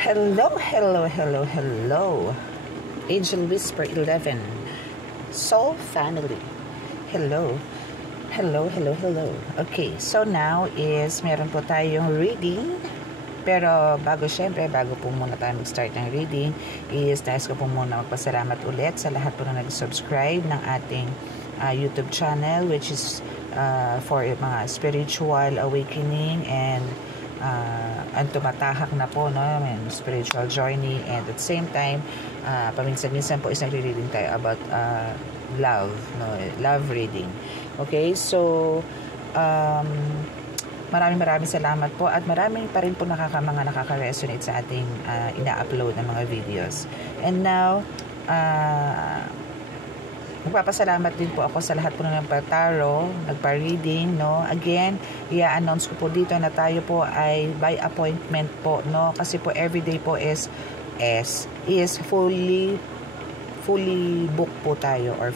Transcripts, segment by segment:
Hello, hello, hello, hello. Angel Whisper 11. Soul Family. Hello. Hello, hello, hello. Okay, so now is meron po tayong reading. Pero bago po muna tayo mag-start ng reading, is nais ko po muna magpasalamat ulit sa lahat po na nag-subscribe ng ating YouTube channel, which is for mga spiritual awakening and tumatahak na po, no, spiritual journey, and at the same time paminsan-minsan po is nagre-reading tayo about love, no, love reading. Okay, so maraming salamat po, at maraming pa rin po mga nakaka-resonate sa ating ina-upload ng mga videos. And now magpapasalamat din po ako sa lahat po na nagpa-tarot, nagpa-reading, no. Again, i-announce ko po dito na tayo po ay by appointment po, no, kasi po everyday po is fully book po tayo, or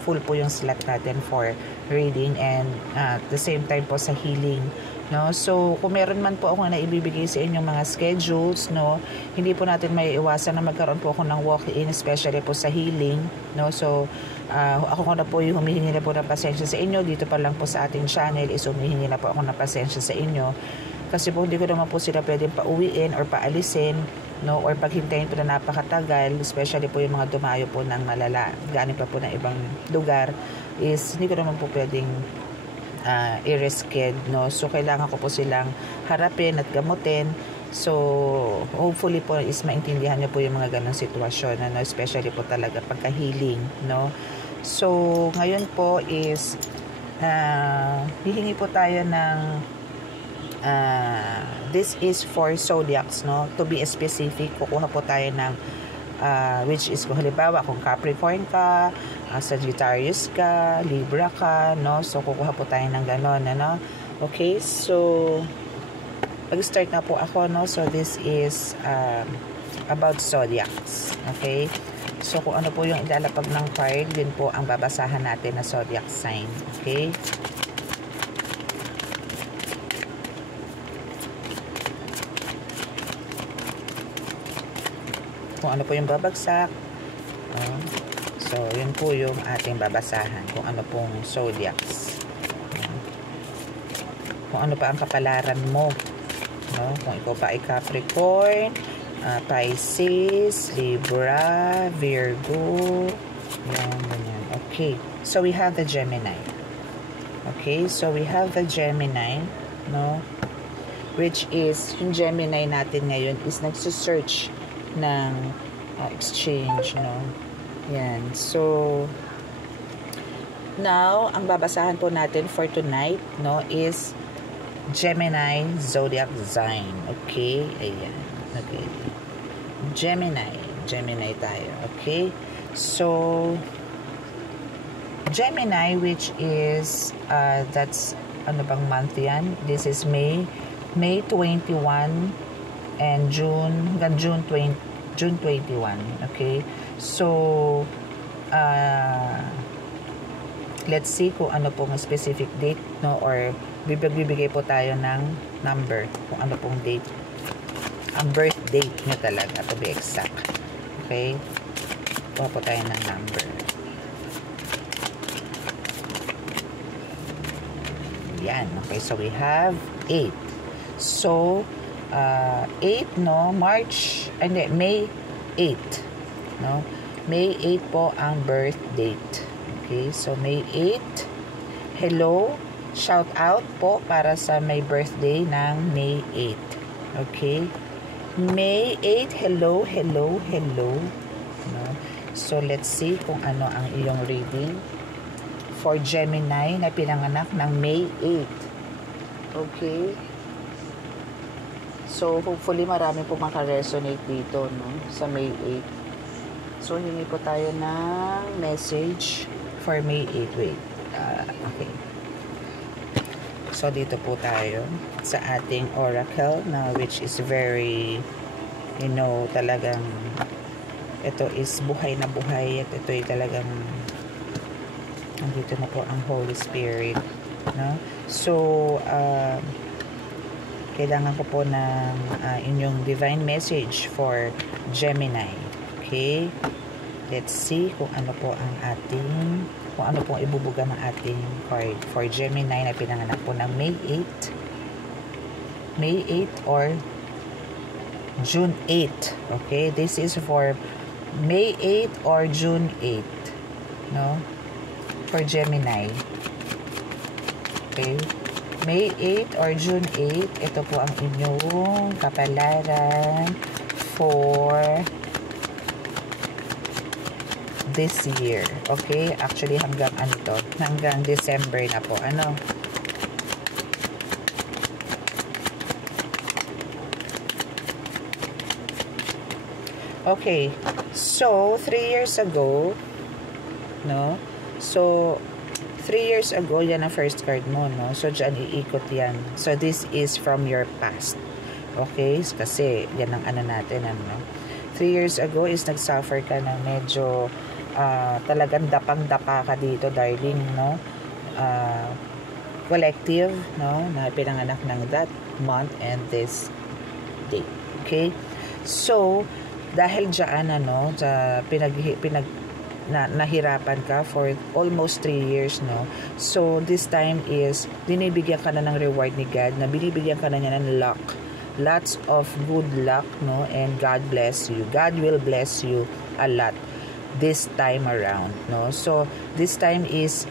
full po yung slot natin for reading, and at the same time po sa healing, no. So kung meron man po ako na ibibigay sa inyong mga schedules, no, hindi po natin may iwasan na magkaroon po ako ng walk-in, especially po sa healing, no. So ako ko na po yung humihingi na po ng pasensya sa inyo dito pa lang po sa ating channel, is humihingi na po ako ng pasensya sa inyo, kasi po hindi ko naman po sila pwedeng pauwiin or paalisin, no, or paghintayin po na napakatagal, especially po yung mga dumayo po ng malala, galing pa po ng ibang lugar, is hindi ko naman po pwedeng i-risked, no. So kailangan ko po silang harapin at gamutin. So hopefully po is maintindihan niyo po yung mga ganong sitwasyon, no, especially po talaga pagka-healing, no. So ngayon po is hihingi po tayo ng this is for zodiacs, no. To be specific, kukuha po tayo ng which is kung halimbawa kung Capricorn ka, Sagittarius ka, Libra ka, no. So kukuha po tayo ng ganon, ano. Okay, so mag-start na po ako, no. So this is about zodiacs. Okay, so kung ano po yung ilalapag ng card, din po ang babasahan natin na zodiac sign. Okay, kung ano po yung babagsak, so yun po yung ating babasahan, kung ano pong zodiacs, kung ano pa ang kapalaran mo, no? Kung ikaw pa ay Capricorn, Pisces, Libra, Virgo, yan. Okay, so we have the Gemini. Okay, so we have the Gemini, no, which is yung Gemini natin ngayon is nagsisearch ng exchange, no. Yan, so now ang babasahan po natin for tonight, no, is Gemini zodiac sign. Okay, ayan. Okay, Gemini tayo. Okay, so Gemini, which is that's ano bang month yan? This is May 21 and June 21. Okay, so let's see kung ano pong specific date, no, or bibigay po tayo ng number kung ano pong date, ang birth date niya talaga, to be exact. Okay, kuha po tayo ng number. Yan. Okay, so we have 8. So 8, no, May 8, no, May 8 po ang birth date. Okay, so May 8. Hello, shout out po para sa may birthday ng May 8. Okay, May 8, hello, no. So let's see kung ano ang iyong reading for Gemini na pinanganak ng May 8. Okay, so hopefully marami po makaresonate dito, no, sa May 8. So hingi po tayo ng message for May 8. Wait, okay, so dito po tayo sa ating oracle, na which is very, you know, talagang ito is buhay na buhay, at ito ay talagang nandito na po ang Holy Spirit, no. So kailangan ko po ng inyong divine message for Gemini. Okay? Let's see kung ano po ang ating, kung ano pong ibubuga ng ating card for Gemini na pinanganak po ng May 8. May 8 or June 8. Okay? This is for May 8 or June 8. No? For Gemini. Okay? May 8 or June 8. Ito po ang inyong kapalaran for this year. Okay? Actually, hanggang ano to? Hanggang December na po. Ano? Okay. So, 3 years ago, no? So, 3 years ago, yan ang first card mo, no? So, dyan iikot yan. So, this is from your past. Okay? Kasi, yan ang ano natin, ano? 3 years ago is nag-suffer ka ng medyo talagang dapang-dapa ka dito, darling, no? Collective, no? Na pinanganak ng that month and this date. Okay? So, dahil dyan, ano, sa nahirapan ka for almost 3 years, no? So, this time is, binibigyan ka na ng reward ni God, na binibigyan ka na niya ng luck. Lots of good luck, no? And God bless you. God will bless you a lot this time around, no? So, this time is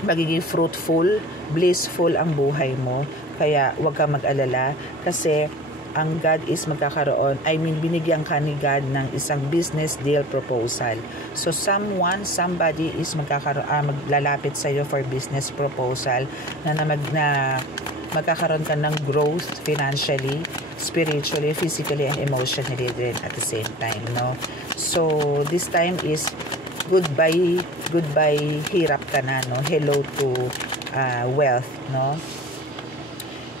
magiging fruitful, blissful ang buhay mo. Kaya, huwag ka mag-alala kasi ang God is magkakaroon, binigyan ka ni God ng isang business deal proposal. So, somebody is maglalapit sa iyo for business proposal na magkakaroon ka ng growth financially, spiritually, physically, and emotionally din at the same time, no? So, this time is goodbye, hirap ka na, no? Hello to wealth, no?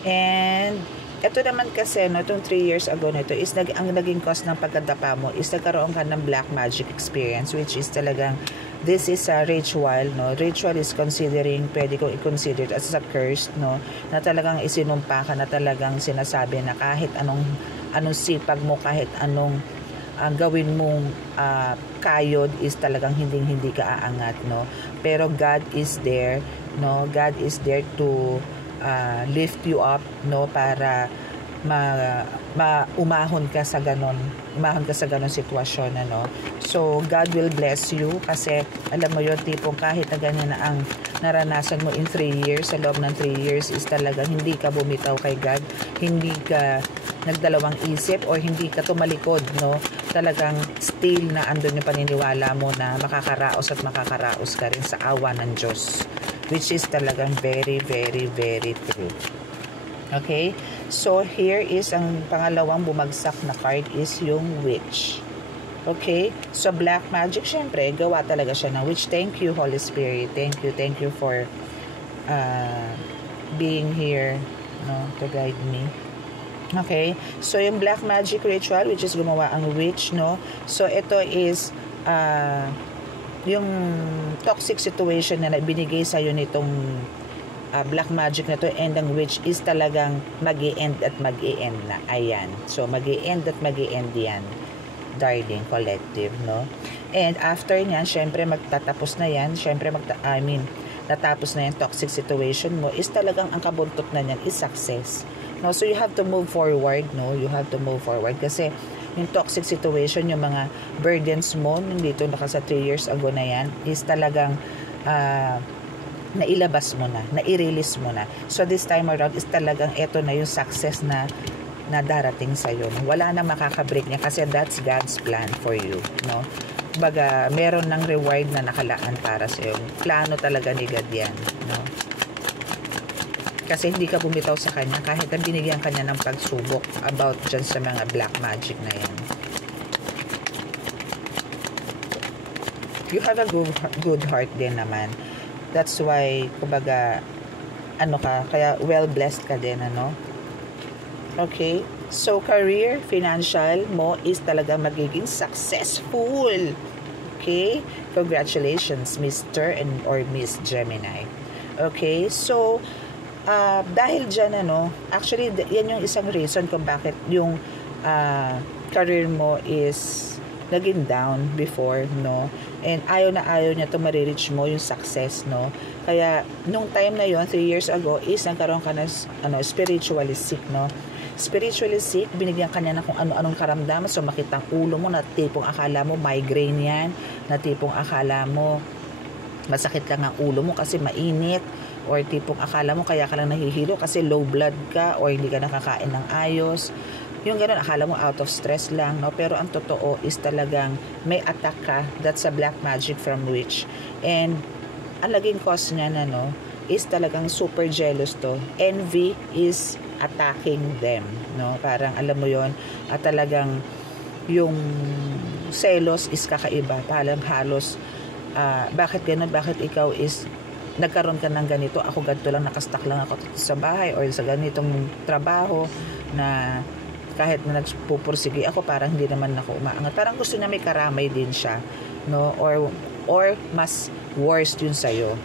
And ito naman kasi, no, itong 3 years ago nito is ang naging cause ng pagkadapa mo is nagkaroon ka ng black magic experience, which is talagang this is a ritual, no? Ritual is pwede kong i-consider as a curse, no? Na talagang isinumpa ka, na talagang sinasabi na kahit anong sipag mo, kahit anong gawin mong kayod is talagang hindi ka aangat, no? Pero God is there, no? God is there to lift you up, no? Para umahon ka sa ganon sitwasyon, ano? So, God will bless you kasi alam mo yun, tipong kahit na ganyan na ang naranasan mo in 3 years, sa loob ng 3 years is talaga hindi ka bumitaw kay God, hindi ka nagdalawang isip or hindi ka tumalikod, no? Talagang still na andun yung paniniwala mo na makakaraos ka rin sa awa ng Diyos, which is talagang very, very, very true. Okay? So, here is ang pangalawang bumagsak na card is yung witch. Okay? So, black magic, syempre, gawa talaga siya ng witch. Thank you, Holy Spirit. Thank you for being here, no, to guide me. Okay? So, yung black magic ritual, which is gumawa ang witch, no? So, ito is yung toxic situation na binigay sa'yo nitong black magic na to, and ang witch is talagang mag-i-end at mag-i-end na. Ayan. So, mag-i-end at mag-i-end yan, darling collective, no? And after nyan, syempre magtatapos na yan. Syempre, natapos na yung toxic situation mo, is talagang ang kabuntot na yan is success. No? So, you have to move forward, no? You have to move forward kasi yung toxic situation, yung mga burdens mo, nandito sa 3 years ago na yan, is talagang nailabas mo na, nai-release mo na. So, this time around is talagang eto na yung success na darating sa'yo. Wala na makakabreak niya kasi that's God's plan for you, no? Baga, meron ng reward na nakalaan para sa'yo. Plano talaga ni God yan, no? Kasi hindi ka bumitaw sa kanya kahit na binigyan kanya ng pagsubok about dyan sa mga black magic na yan. You have a good heart din naman. That's why, kumbaga, kaya well-blessed ka din, ano? Okay? So, career, financial mo is talaga magiging successful. Okay? Congratulations, Mr. or Miss Gemini. Okay? So, Dahil dyan, actually, yan yung isang reason kung bakit yung career mo is naging down before, no? And ayaw niya to ma-reach mo yung success, no? Kaya, nung time na yon 3 years ago, is nagkaroon ka na, spiritually sick, no? Spiritually sick, binigyan ka niya ng kung ano-anong karamdaman, sumakit ang ulo mo, na tipong akala mo migraine yan, na tipong akala mo masakit lang ang ulo mo kasi mainit, or tipong akala mo kaya ka lang nahihilo kasi low blood ka, or hindi ka nakakain ng ayos. Yung ganun, akala mo out of stress lang, no? Pero ang totoo is talagang may attack ka. That's a black magic from witch. And ang laging cause niya is talagang super jealous to. Envy is attacking them, no? Parang alam mo yon, at talagang yung selos is kakaiba. Parang halos bakit ganun? Bakit ikaw is nagkaroon ka ng ganito? Ako ganito lang, nakastuck lang ako sa bahay or sa ganitong trabaho na kahit na nagpupursige ako, parang hindi naman ako umaangat. Parang gusto niya may karamay din siya, no? Or mas worse yun sa'yo,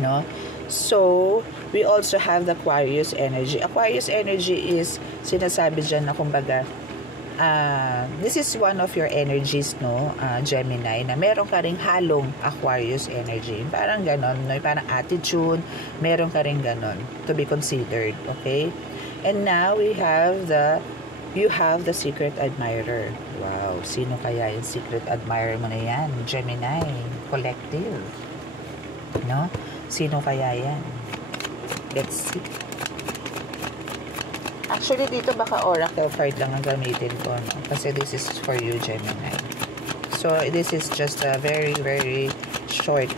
no? So, we also have the Aquarius energy. Aquarius energy is sinasabi dyan na kumbaga, this is one of your energies, no, Gemini, na meron ka ring halong Aquarius energy. Parang ganon, no? Parang attitude, meron ka ring ganon to be considered, okay? And now, you have the secret admirer. Wow, sino kaya yung secret admirer mo na yan? Gemini, collective. No? Sino kaya yan? Let's see. Actually, dito baka oracle card lang ang gamitin ko, no? Kasi this is for you, Gemini. So, this is just a very, very short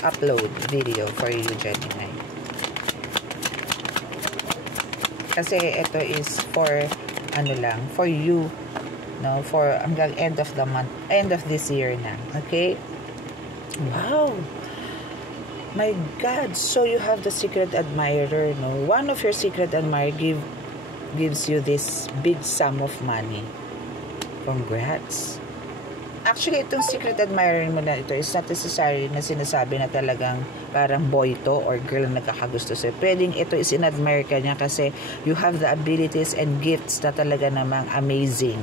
upload video for you, Gemini. Kasi ito is for, for you, no? For hanggang end of the month, end of this year na. Okay? Wow! My God, so you have the secret admirer, no? One of your secret admirer gives you this big sum of money. Congrats. Actually, itong secret admirer mo na ito is not necessary na sinasabi na talagang parang boy to or girl na nagkakagusto sa'yo. Pwedeng ito is in-admire ka niya kasi you have the abilities and gifts na talaga namang amazing,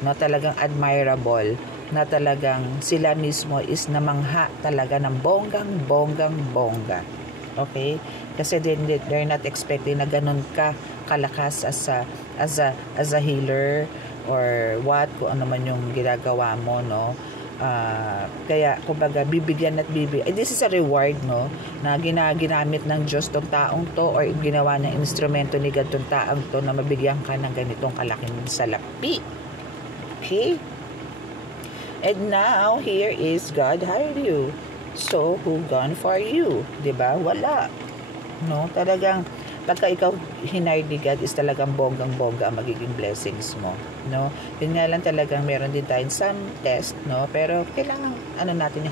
no? Talagang admirable, na talagang sila mismo is namangha talaga ng bonggang-bongga. Okay? Kasi they're not expecting na ganun ka kalakas as a healer or what, kung ano man yung ginagawa mo, no? Kaya, kumbaga, bibigyan at bibigyan. This is a reward, no? Na ginamit ng Diyos tong taong to or ginawa ng instrumento ni God tong taong to na mabigyan ka ng ganitong kalaking salapi. Okay? And now, here is God hired you. So, who gone for you? Diba? Wala. No? Talagang, pagka ikaw hinayad ni God is talagang bonggang-bongga ang magiging blessings mo, no? Yun nga lang, talagang meron din tayong some test, no? Pero kailangan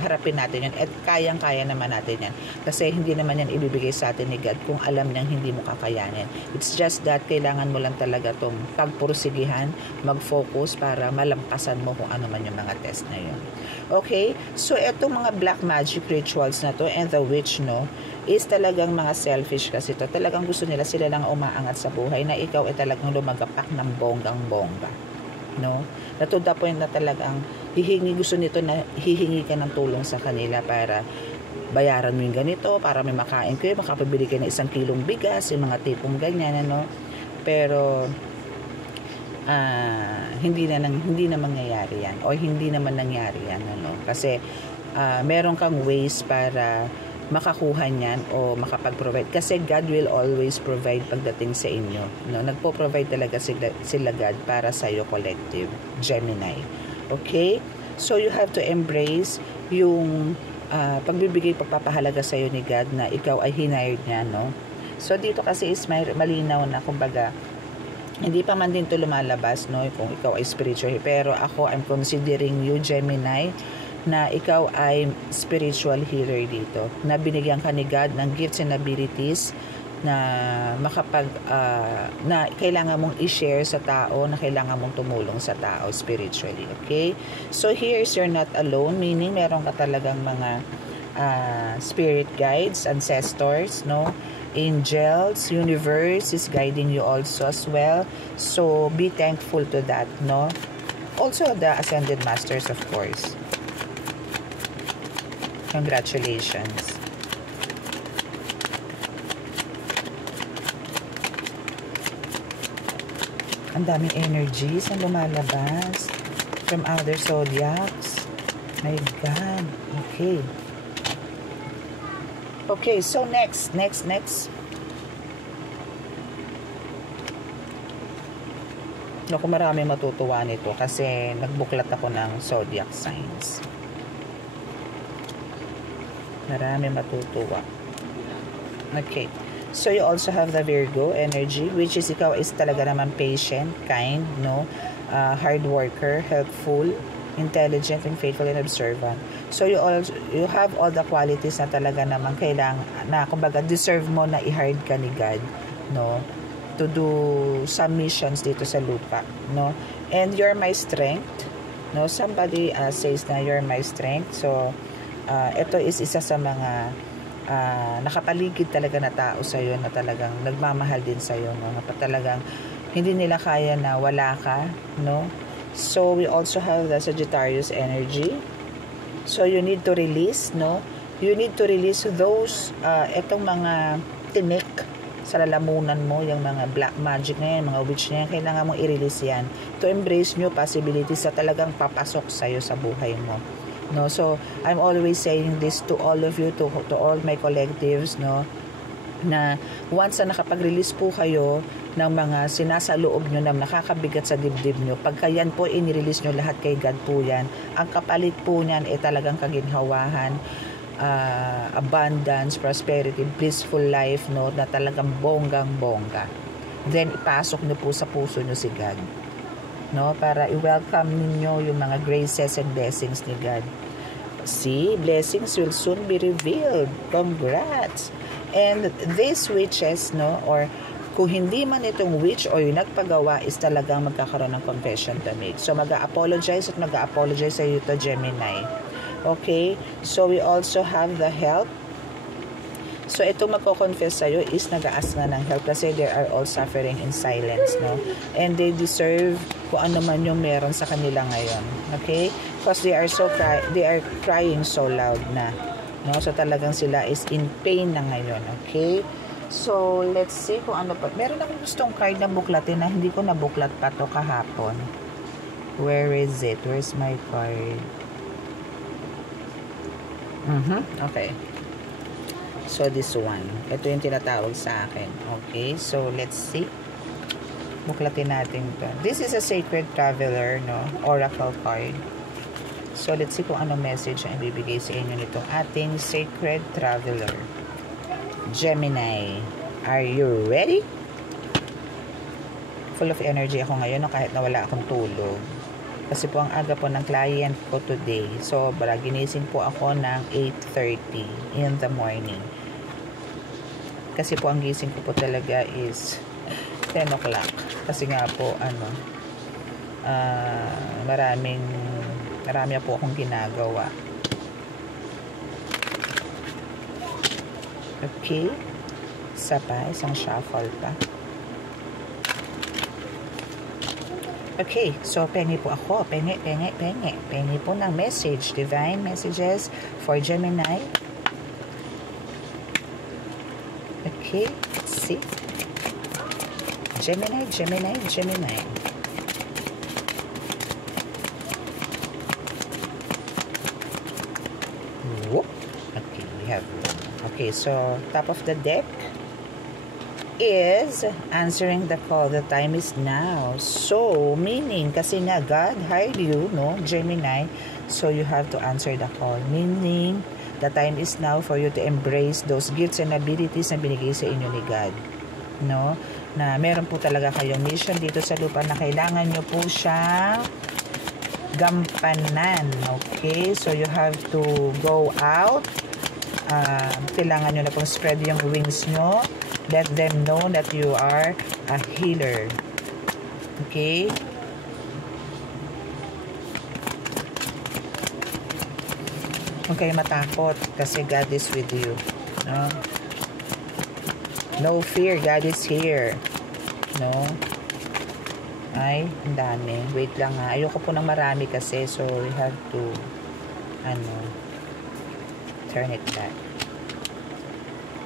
harapin natin yan at kayang-kaya naman natin yan. Kasi hindi naman yan ibibigay sa atin ni God kung alam niyang hindi mo kakayanin. It's just that kailangan mo lang talaga itong pagpursigihan, mag-focus para malampasan mo kung ano man yung mga test na yun. Okay? So, etong mga black magic rituals na to and the witch, no, is talagang mga selfish kasi to. Talagang gusto nila sila lang umaangat sa buhay na ikaw ay talagang lumagapak ng bonggang-bongga. No? Na to the point na talagang gusto nito na hihingi ka ng tulong sa kanila para bayaran mo yung ganito, para may makain kayo, makapabili kayo ng 1 kilong bigas, yung mga tipong ganyan, ano? Pero hindi na mangyayari yan o hindi naman nangyari yan, ano? Kasi meron kang ways para makakuha niyan o makapag-provide kasi God will always provide pagdating sa inyo, no? Nagpo-provide talaga sila God para sa iyo, collective Gemini. Okay? So you have to embrace yung pagbibigay, pagpapahalaga sa iyo ni God na ikaw ay hinired niya, no? So dito kasi is malinaw na kumbaga hindi pa man din to lumalabas, no, kung ikaw ay spiritual, pero ako, I'm considering you, Gemini, na ikaw ay spiritual healer dito, na binigyan ka ni God ng gifts and abilities na na kailangan mong i-share sa tao, na kailangan mong tumulong sa tao spiritually. Okay? So here is you're not alone, meaning meron ka talagang mga spirit guides, ancestors, no, angels, universe is guiding you also as well. So be thankful to that, no? Also the Ascended Masters, of course. Congratulations. Ang daming energies na lumalabas from other zodiacs. My God. Okay. Okay, so next. Naku, marami matutuwa nito kasi nagbuklat ako ng zodiac signs. Marami matutuwa. Okay. So you also have the Virgo energy, which is ikaw is talaga naman patient, kind, no? Hard worker, helpful, intelligent, and faithful and observant. So you have all the qualities na talaga naman kailangan na kumbaga deserve mo na i-hard ka ni God, no? To do some missions dito sa lupa, no? And you're my strength, no? Somebody says na you're my strength. So ito is isa sa mga nakapaligid talaga na tao sa iyo na talagang nagmamahal din sa iyo, no? Na talagang hindi nila kaya na wala ka, no? So we also have the Sagittarius energy. So you need to release, no? You need to release those etong mga tinik sa lalamunan mo, yung mga black magic na yan, mga witch na yan, kailangan mong i-release yan to embrace new possibilities sa talagang papasok sa iyo sa buhay mo. No, so I'm always saying this to all of you, to all my collectives, no, na once na nakapag-release po kayo ng mga sinasaloob nyo na nakakabigat sa dibdib nyo, pagka yan po inirelease nyo lahat kay God po yan, ang kapalit po niyan ay talagang kaginhawahan, abundance, prosperity, blissful life, no, na talagang bonggang-bongga. Then ipasok nyo po sa puso nyo si God, no, para i-welcome ninyo yung mga graces and blessings ni God. See, blessings will soon be revealed. Congrats. And these witches, no, or kung hindi man itong witch o yung nagpagawa, is talagang magkakaroon ng confession to make. So mag-a-apologize at mag-a-apologize sa iyo to, Gemini. Okay, so we also have the help. So itong magko-confess sa'yo is nag-aas nga ng help kasi they are all suffering in silence, no? And they deserve kung ano man yung meron sa kanila ngayon. Okay? Because they are crying so loud na, no? So talagang sila is in pain na ngayon. Okay? So let's see kung ano pa. Meron akong gustong card na buklatin na hindi ko nabuklat pa to kahapon. Where is it? Where's my card? Okay. So this one, ito yung tinatawag sa akin. Okay, so let's see. Buklatin natin to. This is a Sacred Traveler, no, Oracle card. So let's see kung ano message ang ibibigay sa inyo nitong ating Sacred Traveler. Gemini, are you ready? Full of energy ako ngayon, no, kahit na wala akong tulog. Kasi po ang aga po ng client ko today. So ginising po ako ng 8:30 in the morning. Kasi po ang gising ko po talaga is 10 o'clock. Kasi nga po, marami po akong ginagawa. Okay. Isa pa, isang shuffle pa. Okay, so pengi po ako. Pengi po ng message. Divine messages for Gemini. Okay, let's see. Gemini. Whoop. Okay, we have. Okay, so top of the deck is answering the call. The time is now. So, meaning, kasi nga God hired you, no, Gemini, so you have to answer the call. Meaning, the time is now for you to embrace those gifts and abilities na binigay sa inyo ni God, no? Na meron po talaga kayong mission dito sa lupa na kailangan nyo po siyang gampanan. Okay? So, you have to go out. Kailangan nyo na pong spread yung wings nyo. Let them know that you are a healer. Okay? Huwag kayo matakot kasi God is with you. No? No fear, God is here. No? Ay, ang dami. Wait lang ha. Ayoko po ng marami kasi. So, we have to, turn it back.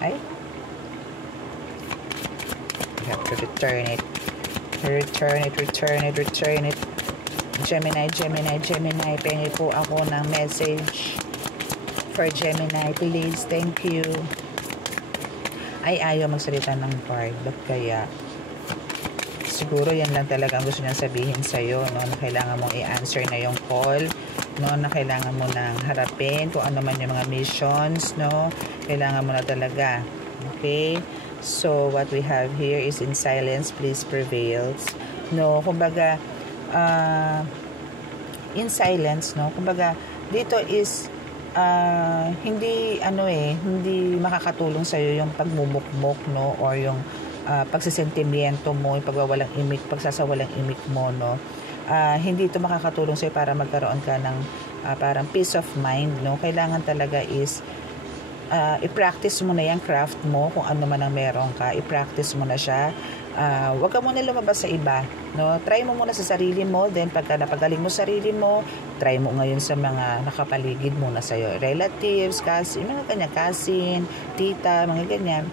Ay. We have to return it. Return it. Gemini. Pengi po ako ng message for Gemini. Please, thank you. Ay, ayaw magsalita ng card. Ba't kaya? Siguro yan lang talaga ang gusto niyang sabihin sa'yo, no? Na kailangan mong i-answer na yung call, no? Na kailangan mo nang harapin kung ano man yung mga missions, no? Kailangan mo na talaga. Okay? So, what we have here is in silence, please prevails. No? Kumbaga, in silence, no? Kumbaga, dito is hindi hindi makakatulong sa iyo yung pagmumukmok, no, or yung pagsisentimiento mo, yung pagsasawalang imik mo, no. Hindi ito makakatulong sa iyo para magkaroon ka ng parang peace of mind, no. Kailangan talaga is i-practice mo na yung craft mo, kung ano man ang meron ka, i-practice mo na siya. Huwag ka muna lumabas sa iba, no? Try mo muna sa sarili mo, then pagka napagaling mo sarili mo, try mo ngayon sa mga nakapaligid muna sa'yo, relatives, mga ganyan, cousin, tita, mga ganyan,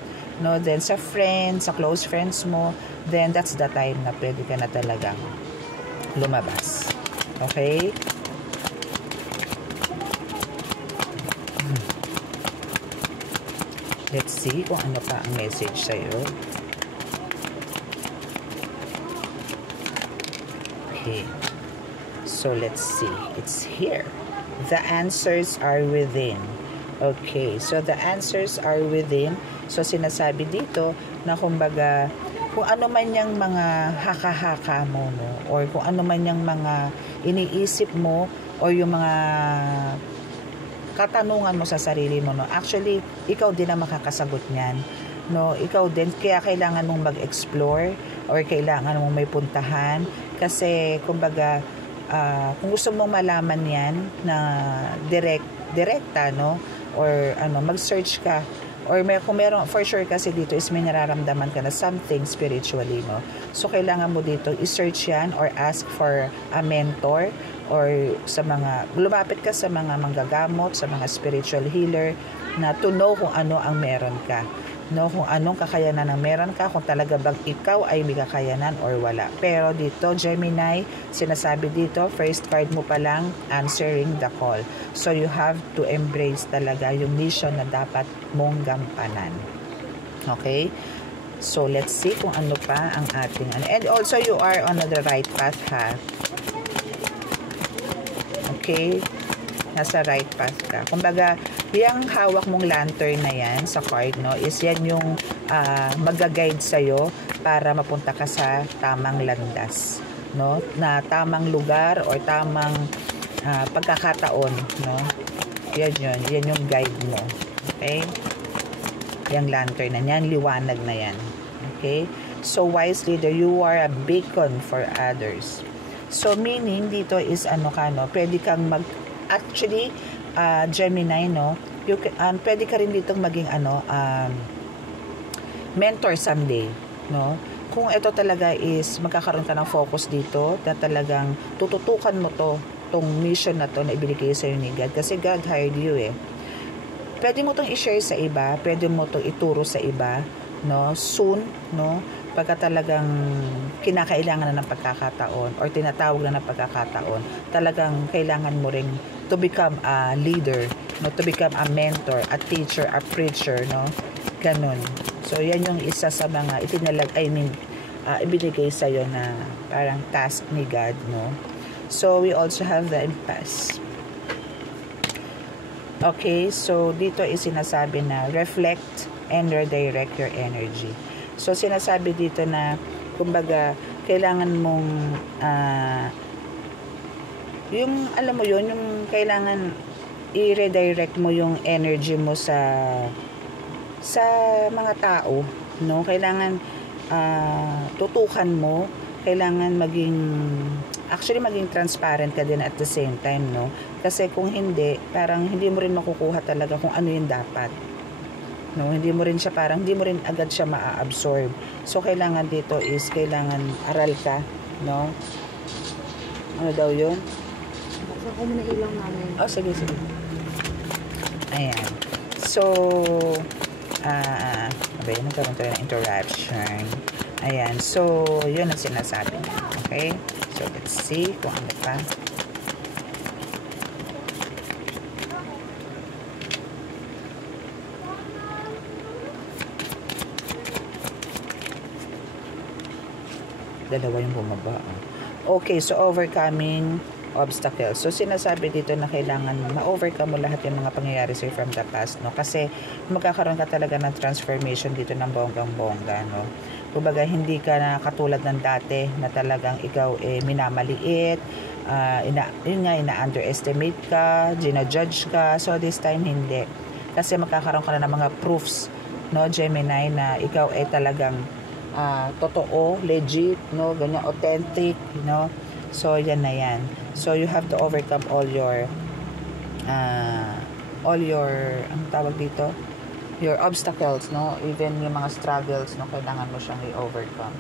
no? Then sa friends, sa close friends mo, then that's the time na pwede ka na talagang lumabas. Okay? Let's see kung ano pa ang message sa'yo. Okay. So, let's see. It's here. The answers are within. Okay. So, the answers are within. So, sinasabi dito na kumbaga, kung ano man yung mga haka-haka mo, no? Or kung ano man yung mga iniisip mo, or yung mga katanungan mo sa sarili mo, no? Actually, ikaw din ang makakasagot niyan, no? Ikaw din, kaya kailangan mong mag-explore or kailangan mong may puntahan kasi kumbaga kung gusto mong malaman yan na direkta, no? Or mag-search ka or kung meron, for sure kasi dito is may nararamdaman ka na something spiritually, no? So kailangan mo dito i-search yan or ask for a mentor or lumapit ka sa mga manggagamot, sa mga spiritual healer na to know kung ano ang meron ka, no? Kung anong kakayanan ang meron ka, kung talaga bang ikaw ay may kakayanan or wala. Pero dito, Gemini, sinasabi dito, first card mo pa lang, answering the call. So you have to embrace talaga yung mission na dapat mong gampanan. Okay? So let's see kung ano pa ang ating and also you are on the right path, ha? Okay? Nasa right path ka. Kumbaga, yung hawak mong lantern na yan sa card, no, is yan yung mag-guide sa'yo para mapunta ka sa tamang landas, no, na tamang lugar or tamang pagkakataon, no. Yan yung guide mo. Okay? Yung lantern na yan, liwanag na yan. Okay? So, wise leader, you are a beacon for others. So, meaning, dito is pwede kang actually, Gemini, no, pwede ka rin ditong maging mentor someday, no? Kung ito talaga is magkakaroon ka ng focus dito, na talagang tututukan mo tong mission na to na ibigay sa iyo ni God, kasi God hired you, eh. Pwede mo tong i-share sa iba, pwede mo tong ituro sa iba, no? Soon, no? Pagka talagang kinakailangan na ng pagkakataon or tinatawag na ng pagkakataon, talagang kailangan mo ring to become a leader, no? To become a mentor, a teacher, a preacher, no? Ganun. So, yan yung isa sa mga ibinigay sa'yo na parang task ni God, no? So, we also have the impasse. Okay, so dito is sinasabi na reflect and redirect your energy. So, sinasabi dito na, kumbaga, kailangan mong, yung kailangan i-redirect mo yung energy mo sa mga tao, no? Kailangan, tutukan mo, kailangan maging transparent ka din at the same time, no? Kasi kung hindi, parang hindi mo rin makukuha talaga kung ano yung dapat. no? Hindi mo rin siya parang, hindi mo rin agad siya maa-absorb. So, kailangan dito is, kailangan aral ka, no? Ano daw yun? Buksan ko muna ilaw namin. Oh, sige. Ayan. So, nagkaroon tayo ng interruption. Ayan. So, yun ang sinasabi niya. Okay? So, let's see kung ano pa. Dalawa yung bumaba. Okay, so overcoming obstacles. So, sinasabi dito na kailangan ma-overcome mo lahat yung mga pangyayari sa'yo from the past, no? Kasi magkakaroon ka talaga ng transformation dito ng bonggang-bongga, no? Kumbaga, hindi ka na katulad ng dati na talagang ikaw minamaliit, ina-underestimate ka, gina-judge ka. So, this time, hindi. Kasi magkakaroon ka na ng mga proofs, no, Gemini, na ikaw talagang totoo, legit, no, ganyan, authentic, you know. So, yan na yan. So, you have to overcome all your, ang tawag dito? Your obstacles, no? Even yung mga struggles, no? Kailangan mo siyang i-overcome.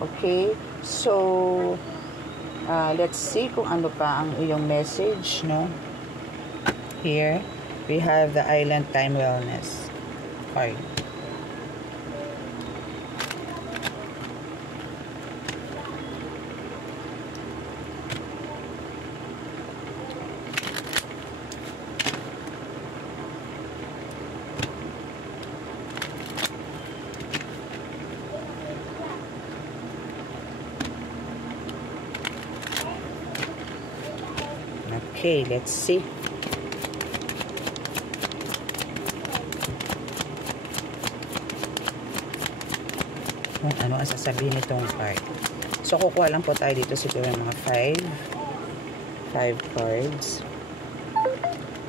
Okay? So, let's see kung ano pa ang iyong message, no? Here, we have the Island Time Wellness card. Okay, let's see. Kung ano ang sasabihin nitong card. So, kukuha lang po tayo dito siguro yung mga 5 cards.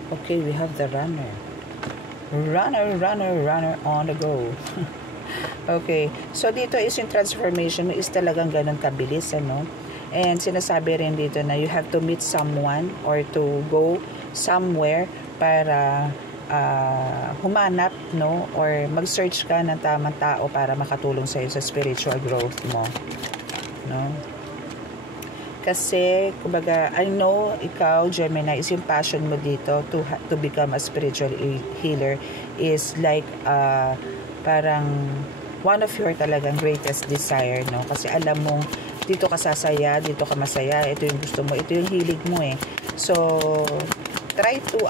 Okay, we have the runner. Runner on the go. Okay, so dito is yung transformation mo is talagang ganun kabilis, ano? And sinasabi rin dito na you have to meet someone or to go somewhere para humanap, no, or mag-search ka ng tamang tao para makatulong sa iyo sa spiritual growth mo, no? Kasi kumbaga, I know ikaw, Gemini, is yung passion mo dito to become a spiritual healer is like parang one of your talagang greatest desire, no? Kasi alam mo dito ka sasaya, dito ka masaya, ito yung gusto mo, ito yung hilig mo eh. So, try to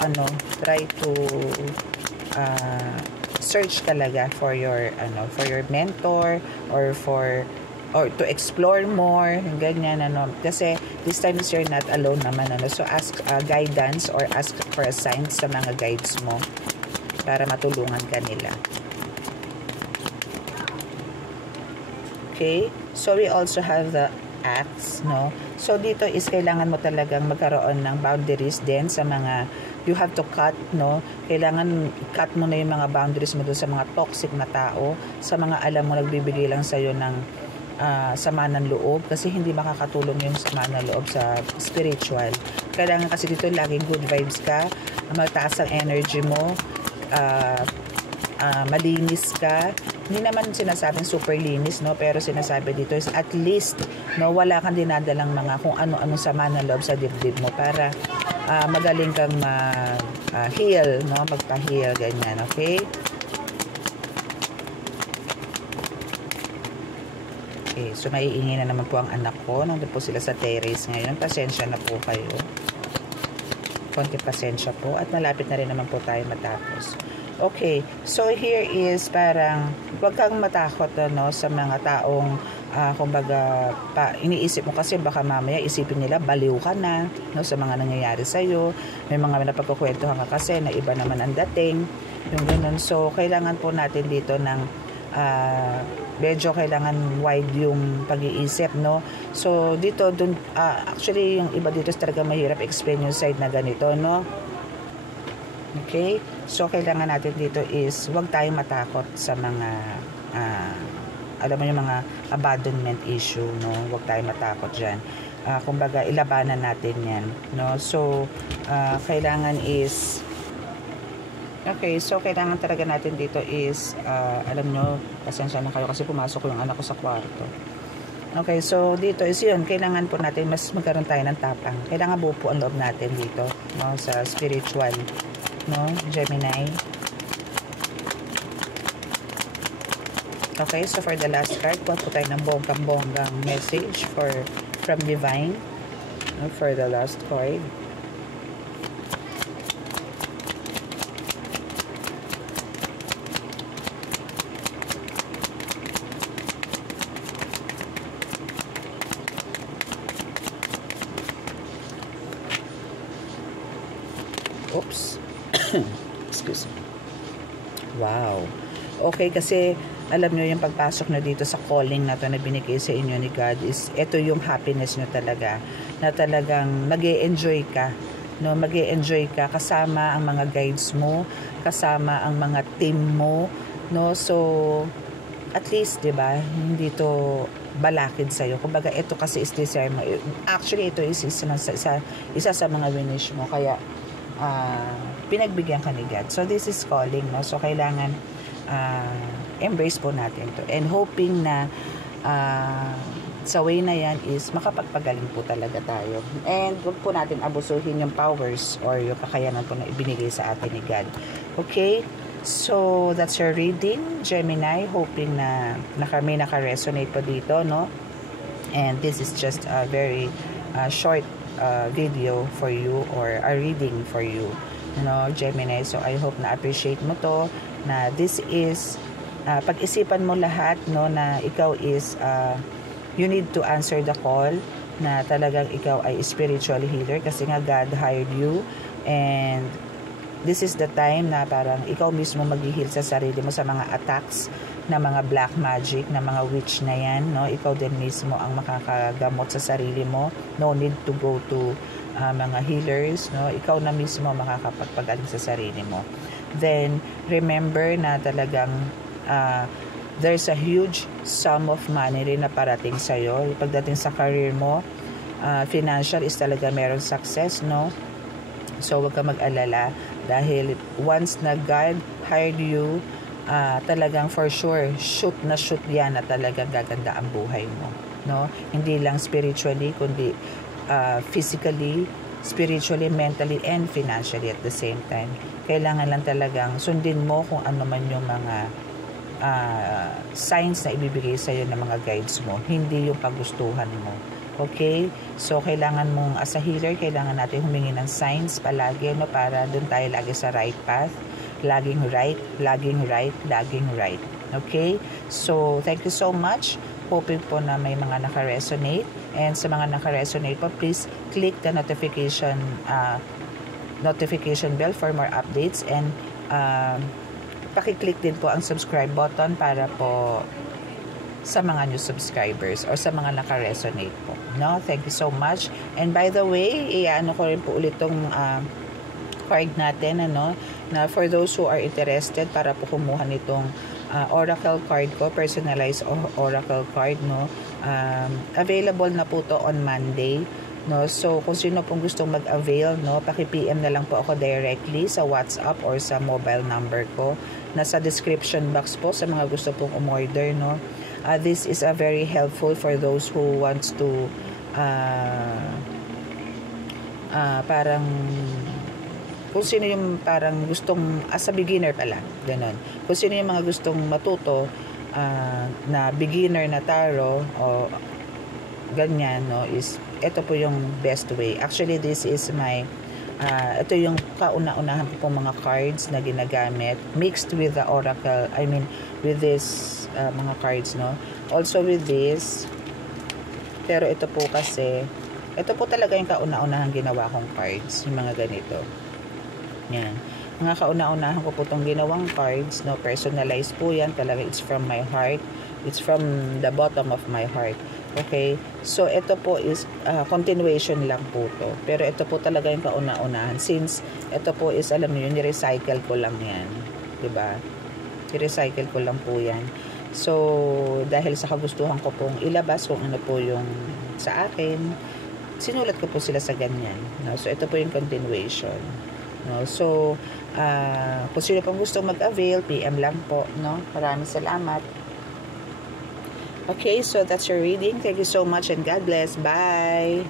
search talaga for your mentor or to explore more, ganyan, kasi this time is you're not alone naman, so ask guidance or ask for a sign sa mga guides mo para matulungan ka nila. Okay, so we also have the acts, no? So dito is kailangan mo talagang magkaroon ng boundaries din sa mga, you have to cut, no? Kailangan cut mo na yung mga boundaries mo doon sa mga toxic na tao, sa mga alam mo nagbibigay lang sa'yo ng sama ng loob, kasi hindi makakatulong yung sama ng loob sa spiritual. Kailangan kasi dito laging good vibes ka, mataas ang energy mo, malinis ka. Hindi naman sinasabing super linis, no, pero sinasabi dito is at least, no, wala kang dinadalang mga kung ano-ano sama ng loob sa dibdib mo para magaling kang heal, no, magpa-heal, ganyan. Okay? Okay, so maiingay na naman po ang anak ko. Nandun po sila sa terrace ngayon. Pasensya na po kayo. Konti pasensya po. At malapit na rin naman po tayo matapos. Okay, so here is parang huwag kang matakot, no, sa mga taong kumbaga iniisip mo kasi baka mamaya isipin nila baliw ka na, no, sa mga nangyayari sa'yo. May mga napagkukwentuhan ka kasi na iba naman ang dating, yung ganun. So kailangan po natin dito ng medyo kailangan wide yung pag-iisip, no. So dito dun actually yung iba dito talaga mahirap explain yung side na ganito, no. Okay? So, kailangan natin dito is huwag tayong matakot sa mga alam mo yung mga abandonment issue, no? Huwag tayong matakot dyan. Kumbaga, ilabanan natin yan, no? So, kailangan is Okay, so kailangan talaga natin dito is, alam nyo, pasensya na kayo kasi pumasok yung anak ko sa kwarto. Okay, so dito is yun, kailangan po natin mas magkaroon tayo ng tapang. Kailangan buo po ang loob natin dito, no, sa spiritual, no, Gemini. Okay, so for the last card, po tayo ng bonggang message from Divine, no, for the last card. Oops. Excuse me. Wow. Okay, kasi alam nyo yung pagpasok na dito sa calling na to na binigay sa inyo ni God is ito yung happiness nyo talaga, na talagang mag-e-enjoy ka, no, mag-e-enjoy ka kasama ang mga guides mo, kasama ang mga team mo, no. So at least 'di ba, hindi to balakid sa iyo. Kumbaga ito kasi is desire mo. Actually ito is isa sa mga winish mo, kaya pinagbigyan ka ni God. So this is calling, no. So kailangan embrace po natin to, and hoping na sa way na yan is makapagpagaling po talaga tayo, and huwag po natin abusuhin yung powers or yung kakayanan po na ibinigay sa atin ni God. Okay, so that's your reading, Gemini. Hoping na may naka-resonate po dito, no. And this is just a very short video for you, or a reading for you, no, Gemini. So I hope na appreciate mo to, na this is pag-isipan mo lahat, no, na ikaw is you need to answer the call, na talagang ikaw ay spiritual healer kasi nga God hired you, and this is the time na parang ikaw mismo mag-heal sa sarili mo sa mga attacks na mga black magic, na mga witch na yan, no. Ikaw din mismo ang makakagamot sa sarili mo. No need to go to mga healers, no. Ikaw na mismo makakapagpagaling sa sarili mo. Then remember na talagang there's a huge sum of money rin na parating sa'yo. Pagdating sa career mo, financial is talaga meron success, no. So wag ka mag-alala, dahil once na God hired you, talagang for sure, shoot na shoot yan, na talagang gaganda ang buhay mo, no. Hindi lang spiritually, kundi physically, spiritually, mentally, and financially at the same time. Kailangan lang talagang sundin mo kung ano man yung mga signs na ibibigay sa'yo ng mga guides mo, hindi yung pagustuhan mo. Okay? So, kailangan mong, as a healer, kailangan natin humingi ng signs palagi, no, para dun tayo lagi sa right path. Laging right, laging right, laging right. Okay? So, thank you so much. Hoping po na may mga naka-resonate. And sa mga naka-resonate po, please click the notification bell for more updates. And paki-click din po ang subscribe button para po sa mga new subscribers or sa mga naka-resonate po. No? Thank you so much. And by the way, ano ko rin po ulit tong card natin, ano, na for those who are interested para po kumuha nitong oracle card ko, personalized oracle card, no. Available na po to on Monday, no. So kung sino pong gustong mag-avail, no, paki-PM na lang po ako directly sa WhatsApp or sa mobile number ko. Nasa description box po sa mga gusto pong umorder, no. This is a very helpful for those who wants to parang kung sino yung parang gustong as a beginner pala, ganun. Kung sino yung mga gustong matuto na beginner na tarot o ganyan, no, is ito po yung best way. Actually, this is my ito yung kauna-unahan po mga cards na ginagamit mixed with the oracle, I mean with this mga cards, no. Also with this, pero ito po kasi ito po talaga yung kauna-unahan ginawa kong cards, yung mga ganito. Yan. Mga kauna-unahan ko po itong ginawang cards, no, personalized po yan. Talaga, it's from my heart. It's from the bottom of my heart. Okay? So, ito po is continuation lang po to. Pero ito po talaga yung kauna-unahan. Since ito po is, alam niyo, ni-recycle ko lang yan. Diba? I-recycle ko lang po yan. So, dahil sa kagustuhan ko pong ilabas kung ano po yung sa akin, sinulat ko po sila sa ganyan. No? So, ito po yung continuation. No? So, kung sino pang gusto mag-avail, PM lang po. No? Maraming salamat. Okay, so that's your reading. Thank you so much and God bless. Bye!